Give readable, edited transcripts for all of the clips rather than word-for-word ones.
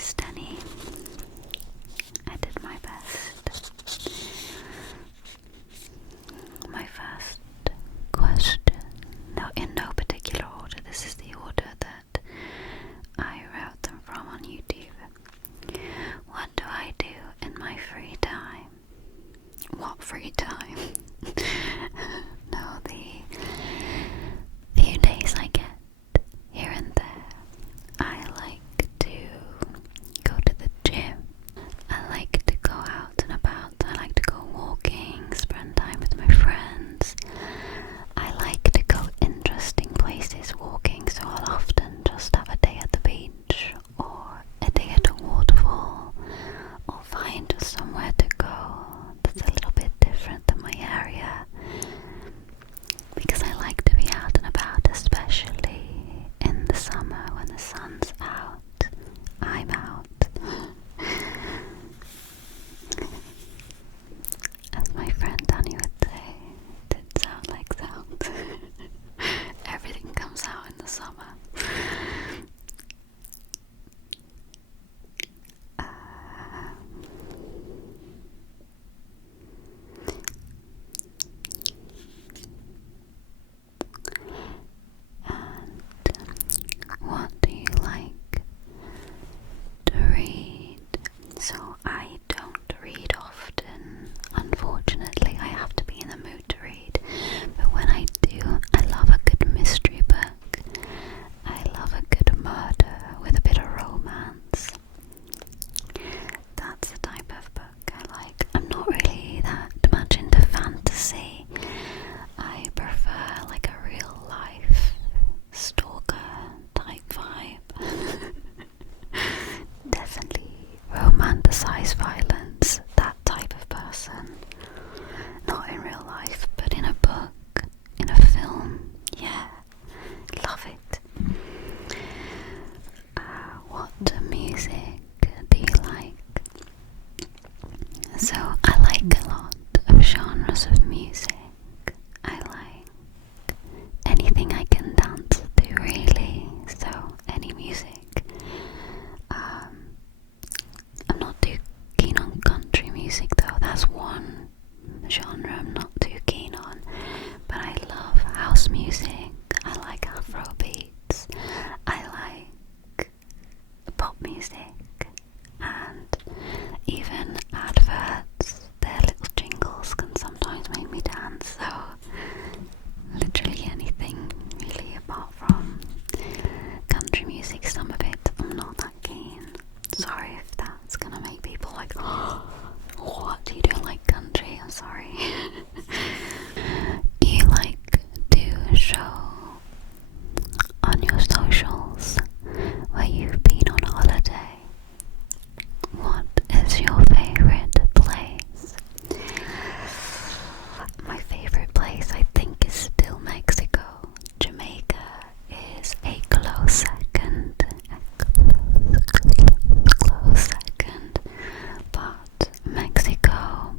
missed any. I did my best. My first question, in no particular order, this is the order that I wrote them from on YouTube. What do I do in my free time? What free time? No, the few days I get here and there. I like to go to the gym. I like to go out and about. I like to go walking, spend time with my friends. I like to go interesting places walking, so I'll often just have a day at the beach or a day at a waterfall, or find just somewhere to go that's a little bit different than my area, because I like to be out and about, especially in the summer when the sun's out. I'm out. As my friend Danny would say, tits out legs out. Everything comes out in the summer. And what do you like to read? So I don't read often, unfortunately. I have to be in the mood to read, but when I do, I love a good mystery book. I love a good murder with a bit of romance. That's the type of book I like. I'm not really that much into fantasy. I prefer like a real life stalker type vibe. Definitely romanticize violence, that type of person. Not in real life, but in a book, in a film, yeah, love it. What music do you like? So I like a lot of genres of music. I like anything I can dance to, really, so any music. I'm not too keen on country music though, that's one genre I'm not too keen on, but I love house music, I like Afro beats, I like pop music, and even adverts, their little jingles can sometimes make me dance, so literally anything really apart from country music. Some of it I'm not that keen. Sorry if that's gonna make people like, oh, what, you don't like country? I'm sorry. You like to show on your socials where you've been on holiday. What is your favorite place? My favorite place, I think, is still Mexico. Jamaica is a close second. But Mexico,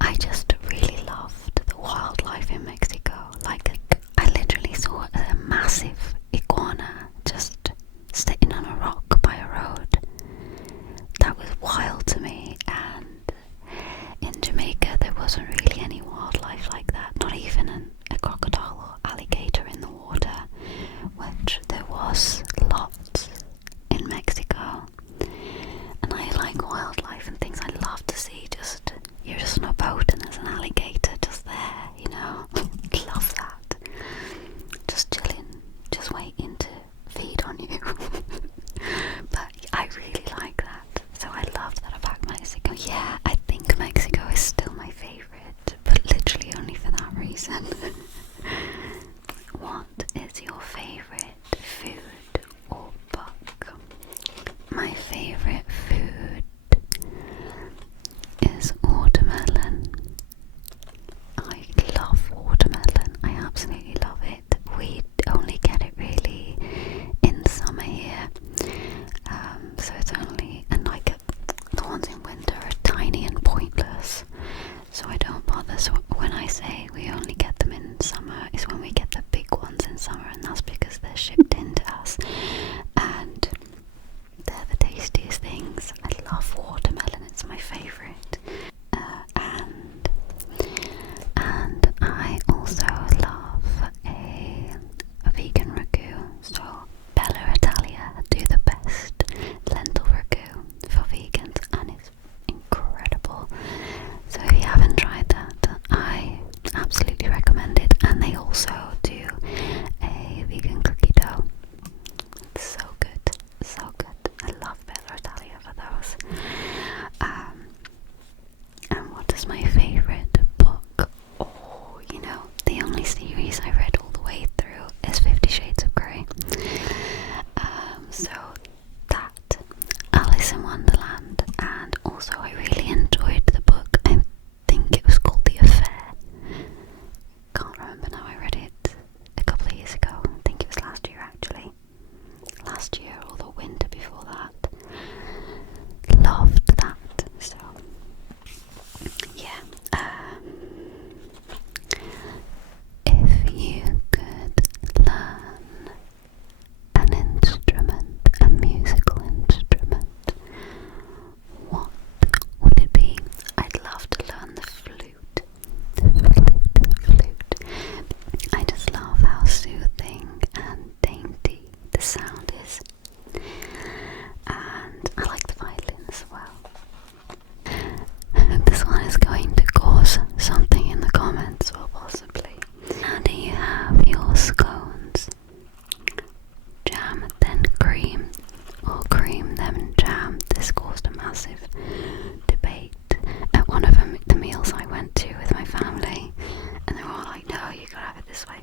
I just really loved the wildlife in Mexico. Like, I literally saw a massive iguana just sitting on a rock by a road. That was wild to me. And in Jamaica there wasn't really any wildlife like that, not even a crocodile or alligator in the water, which there was lots in Mexico. And I like wildlife and things. I love to see you're just on a boat and there's an alligator just there, you know. Love that. Just chilling, just waiting to feed on you. But I really like that. So I love that about Mexico. Yeah, I think Mexico is still my favorite, but literally only for that reason. What is your favorite food or book? My favorite food is watermelon. I love watermelon. I absolutely love it. We only get it really in summer here. So it's only, and like the ones in winter are tiny and pointless. So I don't bother. So when I say we only get them in summer, is when we get the big ones in summer, and that's because they're shipped into us. And they're the So that, Alice in Wonderland, and also I really enjoyed the book. I think it was called The Affair. Can't remember now, I read it a couple of years ago. I think it was last year actually. Last year or the winter before that. Loved that. So yeah. If you could learn an instrument, a musical instrument, what would it be? I'd love to learn the flute. The flute. I just love how soothing and dainty the sound is. And I like the violin as well. This one is going to cause something in the comments, well, possibly. How do you have your scones? Jam, then cream, or cream, then jam? This caused a massive debate at one of the meals I went to with my family, and they were all like, no, you gotta have it this way.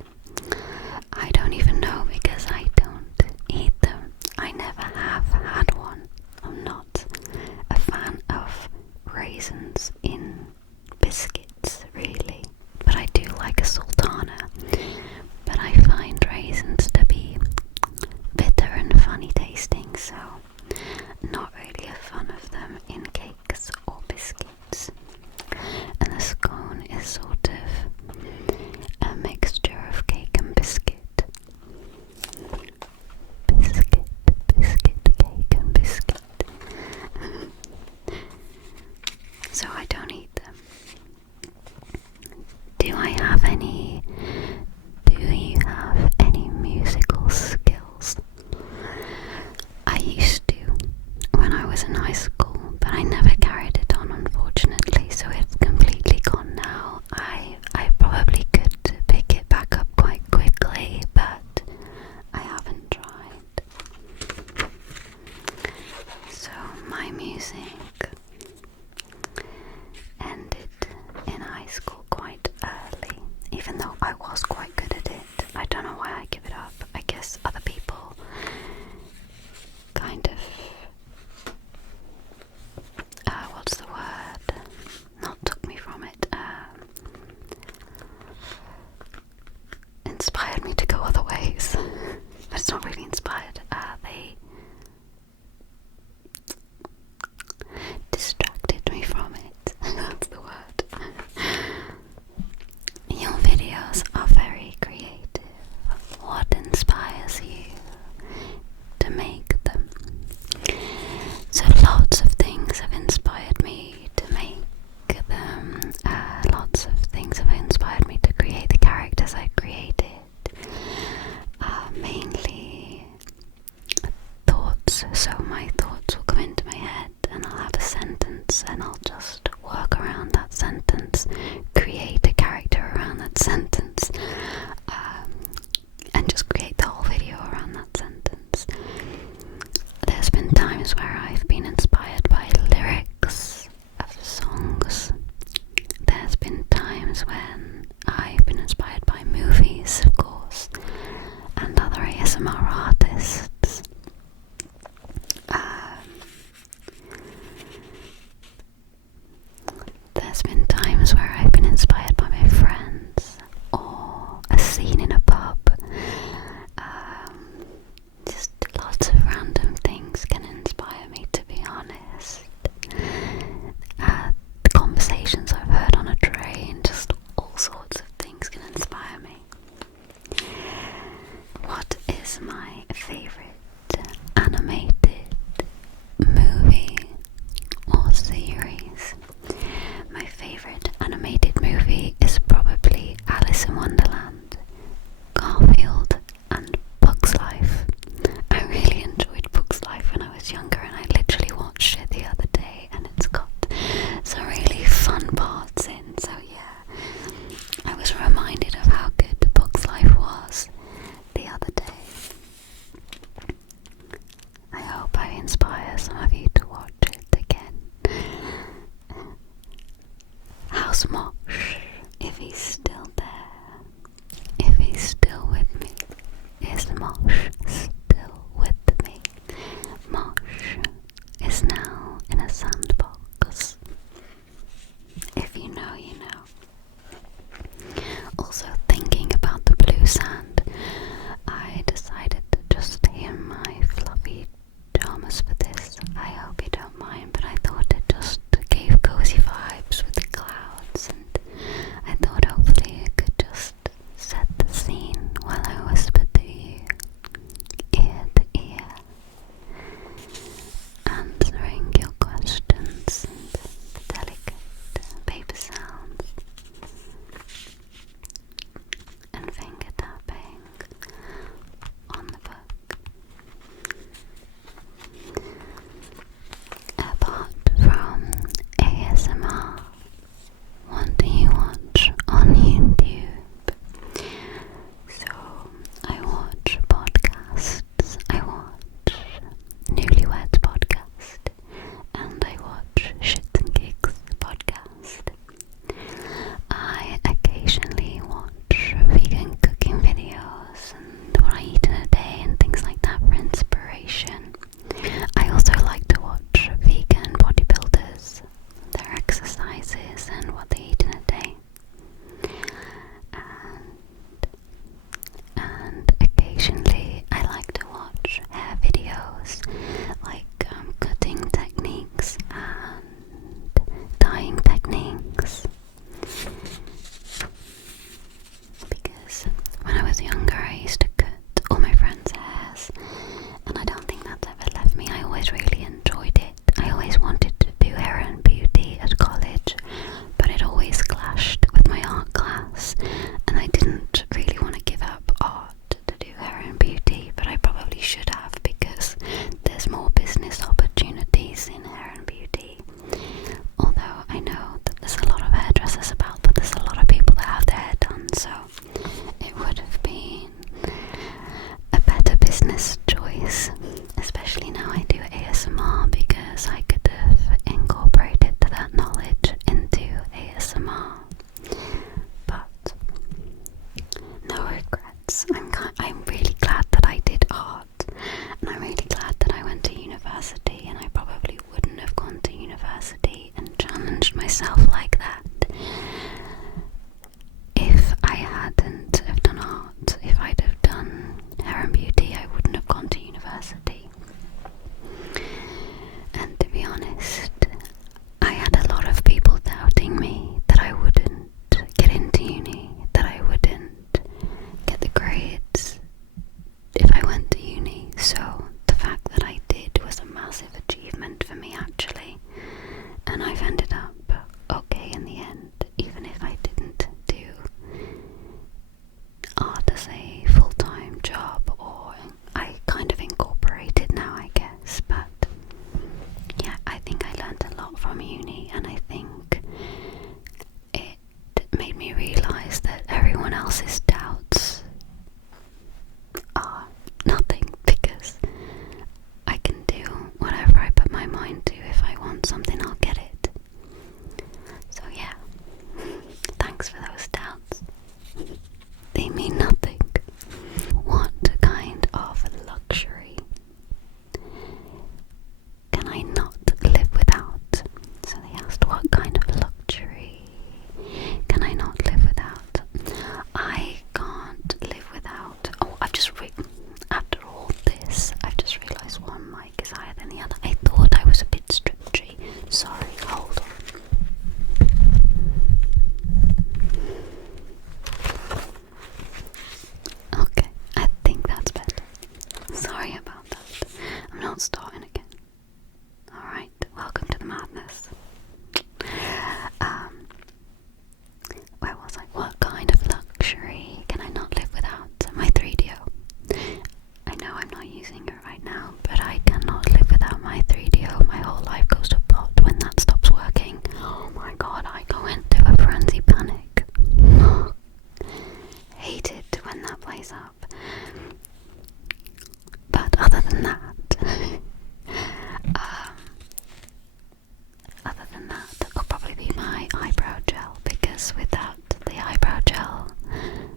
I don't even know because I don't eat them. I never have had one. I'm not a fan of raisins in biscuits, really, but I do like a sultana. But I find raisins to be bitter and funny tasting, so not really a fan of them in cakes or biscuits. And the scone is sort of a mixture of cake and biscuit. Biscuit, cake and biscuit. So I don't eat them. Do you have any musical skills? I used to when I was in high school, but I never carried it on, unfortunately, so it's completely gone now. I probably could pick it back up quite quickly, but I haven't tried. So my music ended in high school quite early, even though I was quite good at it. I don't know why I give it up. I guess other people kind of what's the word? Not took me from it. Inspired me to go other ways. But it's not really inspired. They distracted me from it. That's the word. Your videos are very creative. What inspires you to make them? So lots of things have inspired me to make them. Lots of things have inspired me to create the characters I created. Mainly thoughts. So my thoughts will come into my head and I'll have a sentence and I'll just work around that sentence, create a character around that sentence, and just create the whole video around that sentence. There's been times where I've been inspired by lyrics of songs. There's been times when I've been inspired by movies, of course, and other ASMR artists. always really enjoyed it. I always wanted to do hair and beauty at college, but it always clashed with my art class, and I didn't really want to give up art to do hair and beauty, but I probably should have, because there's more business opportunities in hair and beauty. Although I know that there's a lot of hairdressers about, but there's a lot of people that have their hair done, so it would have been a better business choice, especially now I do ASMR, because I could have incorporated that knowledge into ASMR. But no regrets. I'm really glad that I did art, and I'm really glad that I went to university, and I probably wouldn't have gone to university and challenged myself like that if I hadn't have done art. If I'd have done hair and beauty, I wouldn't have gone to university. And to be honest, I had a lot of people doubting me that I wouldn't get into uni, that I wouldn't get the grades if I went to uni. So the fact that I did was a massive achievement for me, actually, and I've ended up okay in the end, even if I didn't do art as a full-time job, or I kind of incorporate it now, I guess. But yeah, I think I learned a lot from uni, and I think it made me realise that everyone else's doubts are nothing, because I can do whatever I put my mind to. If I want something, I'll get it. So yeah, thanks for those doubts. They mean nothing. What kind of luxury can I not live without? So they asked, what kind of luxury can I not live without? I can't live without... Oh, after all this, I've just realised one mic is higher than the other. I thought I was a bit stretchy. Sorry, hold on. Okay, I think that's better. Sorry about that. I'm not starting again. Alright, welcome to the madness. Where was I? What kind of luxury can I not live without? My 3DO. I know I'm not using it right now, but I cannot live without my 3DO. My whole life goes to pot when that stops working. Oh my god, I go into a frenzy panic. Hate it when that plays up. But other than that, it'll probably be my eyebrow gel, because without the eyebrow gel,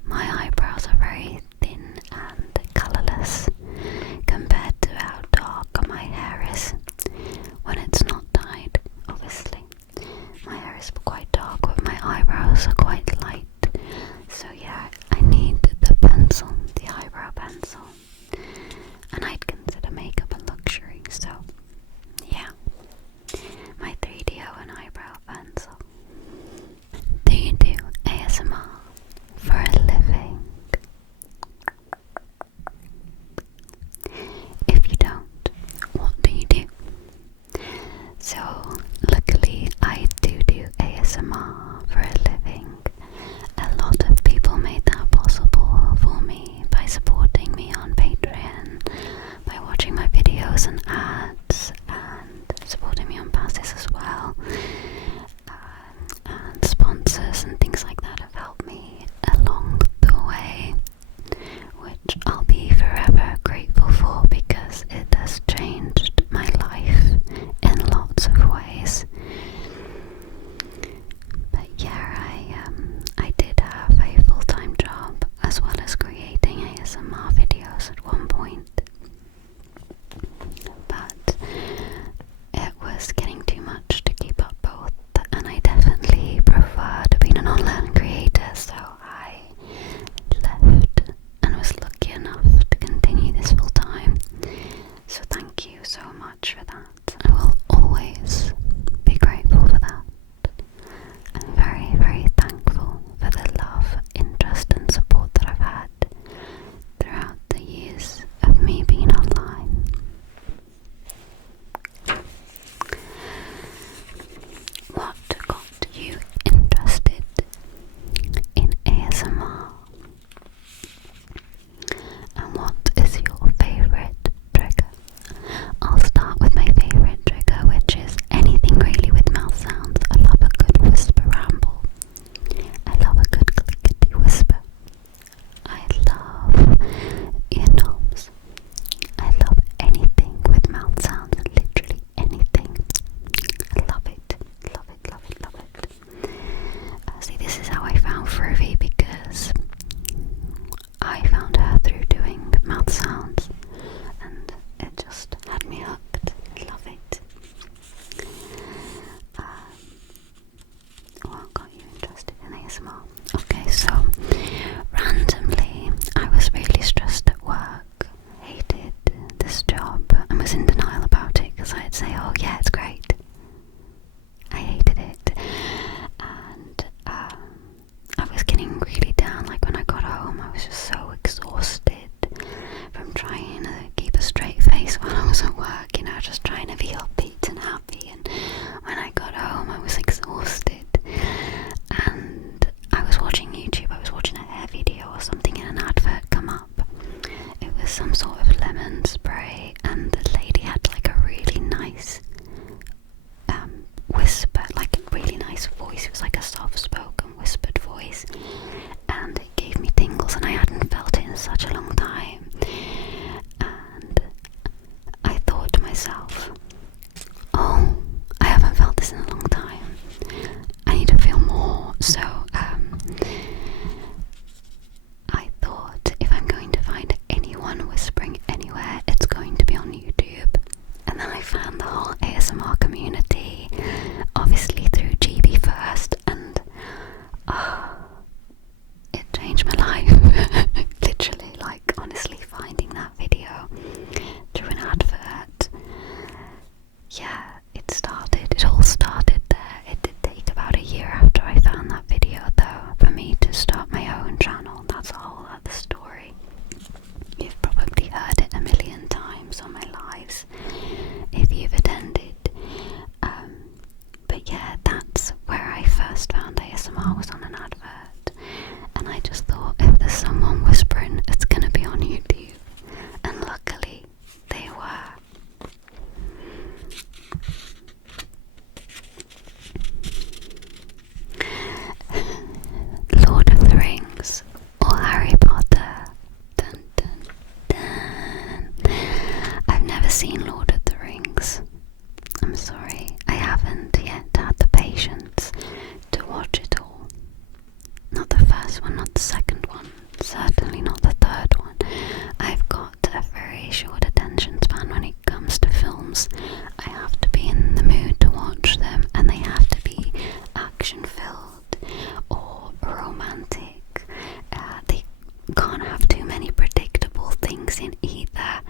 my eyebrows are very thin and colourless compared to how dark my hair is when it's not dyed, obviously. My hair is quite dark, but my eyebrows are quite light. So yeah, I need the pencil, the eyebrow pencil. And I'd consider makeup a luxury, so yeah. My 3DO and eyebrow pencil. Do you do ASMR for a living? If you don't, what do you do? So, luckily I do ASMR for a living. A lot of people made that possible for me by supporting me on Patreon, by watching my videos and ads, and supporting me on passes as well. And sponsors and things like that have helped me along the way, which I'll be forever grateful for, because it has changed my life in lots of ways. But yeah, I did have a full-time job as well as creating ASMR videos at one point. But was at work, you know, just trying to be upbeat and happy, and when I got home I was exhausted, and I was watching YouTube. I was watching a hair video or something, and an advert come up. It was some sort of lemon spray, and the lady had like a really nice whisper, like a really nice voice. It was like a soft-spoken whispered voice, and it gave me tingles, and I hadn't felt it in such a long time. And I thought to myself, oh, I haven't felt this in a long time. I need to feel more. So I thought, if I'm going to find anyone whispering anywhere, it's going to be on YouTube. And then I found the whole ASMR community, obviously through GB first, and it changed my life. Literally, like, honestly, finding that video through an advert, yeah, it all started there. It did take about a year after I found that video, though, for me to start my own channel. That's a whole other story. You've probably heard it a million times on my lives if you've attended. But yeah, that's where I first found ASMR, was on an advert. And I just thought, if there's someone whispering, it's gonna be on YouTube. And luckily, they were. Lord of the Rings or Harry Potter. Dun, dun, dun. I've never seen Lord of the Rings. I'm sorry, I haven't yet had the patience to watch it all. Not the first one, not the second one, certainly not the third one. I've got a very short attention span when it comes to films. I have to be in the mood to watch them, and they have to be action-filled or romantic. They can't have too many predictable things in either.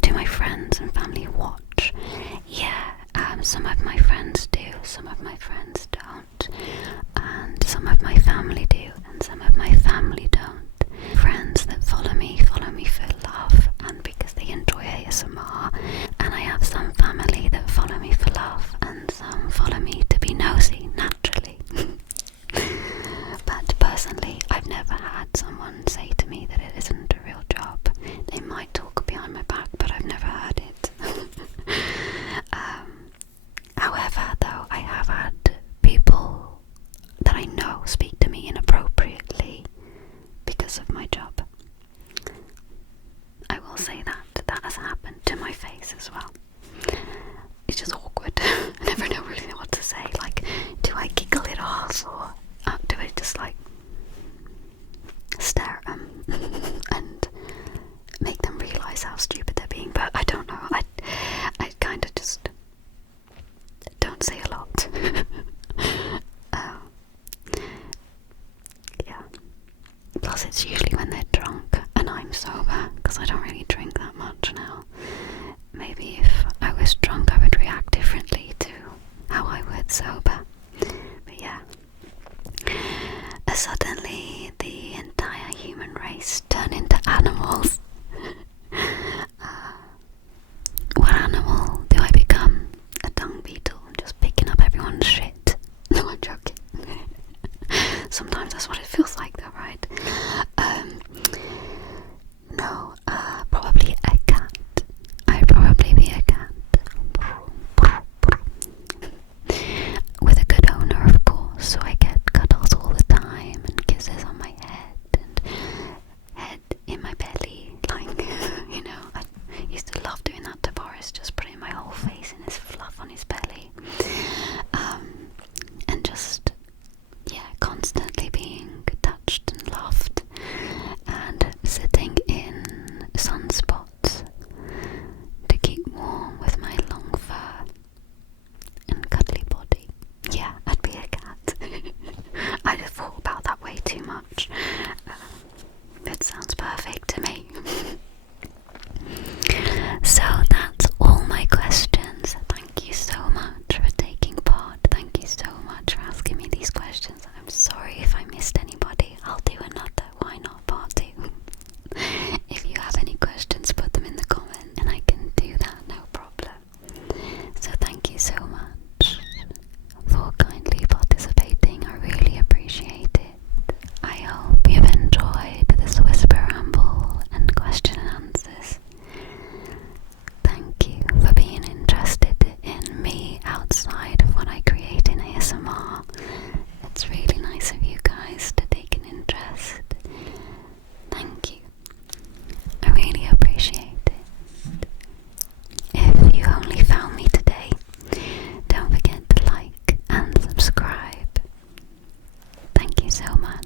do my friends and family watch? Yeah, some of my friends do, some of my friends don't, and some of my family do, and some of my family don't. Friends that follow me for love and because they enjoy ASMR, and I have some family that follow me for love, and some follow me to be nosy, naturally. But personally, I've never had someone say to me that it isn't a real job. They might talk behind my back, but I've never heard it. However, though, I have had people that I know speak to me inappropriately because of my job. I will say that has happened to my face as well. It's just awkward. I never know really what to say. Like, do I giggle it off, or do I just like stare at them and make them realise how stupid they're being? But I don't know. I kind of just don't say a lot. Yeah. Plus, it's usually when they're drunk and I'm sober, because I don't really drink that much now. Maybe if I was drunk, I would react differently to how I would sober. But yeah. Suddenly, the entire human race turned into animals. What animal do I become? A dung beetle, just picking up everyone's shit. No, I'm joking. Sometimes that's what it feels like though, right? No, probably a cat. I'd probably be a cat. With a good owner, of course, so I get cuddles all the time and kisses on my head and head in my belly, like, you know, I used to love doing that to Boris, just putting my whole face in his fluff on his belly, and just, yeah, constantly being touched and loved, and sitting in sunspots to keep warm with my long fur and cuddly body. Yeah, I'd be a cat. I just thought about that way too much. It sounds perfect to me. So that's all my questions. Thank you so much for taking part. Thank you so much for asking me these questions. I'm sorry if I missed anybody. I'll do another Why Not Part 2. If you have any questions, put them in the comments and I can do that, no problem. So thank you so much for kindly participating. I really appreciate it. I hope you've enjoyed this whisper ramble and question and answers. Thank you for being interested in me outside of what I create in ASMR. It's really nice of you guys to take an interest. Thank you. I really appreciate it. If you only found me today, don't forget to like and subscribe. Thank you so much.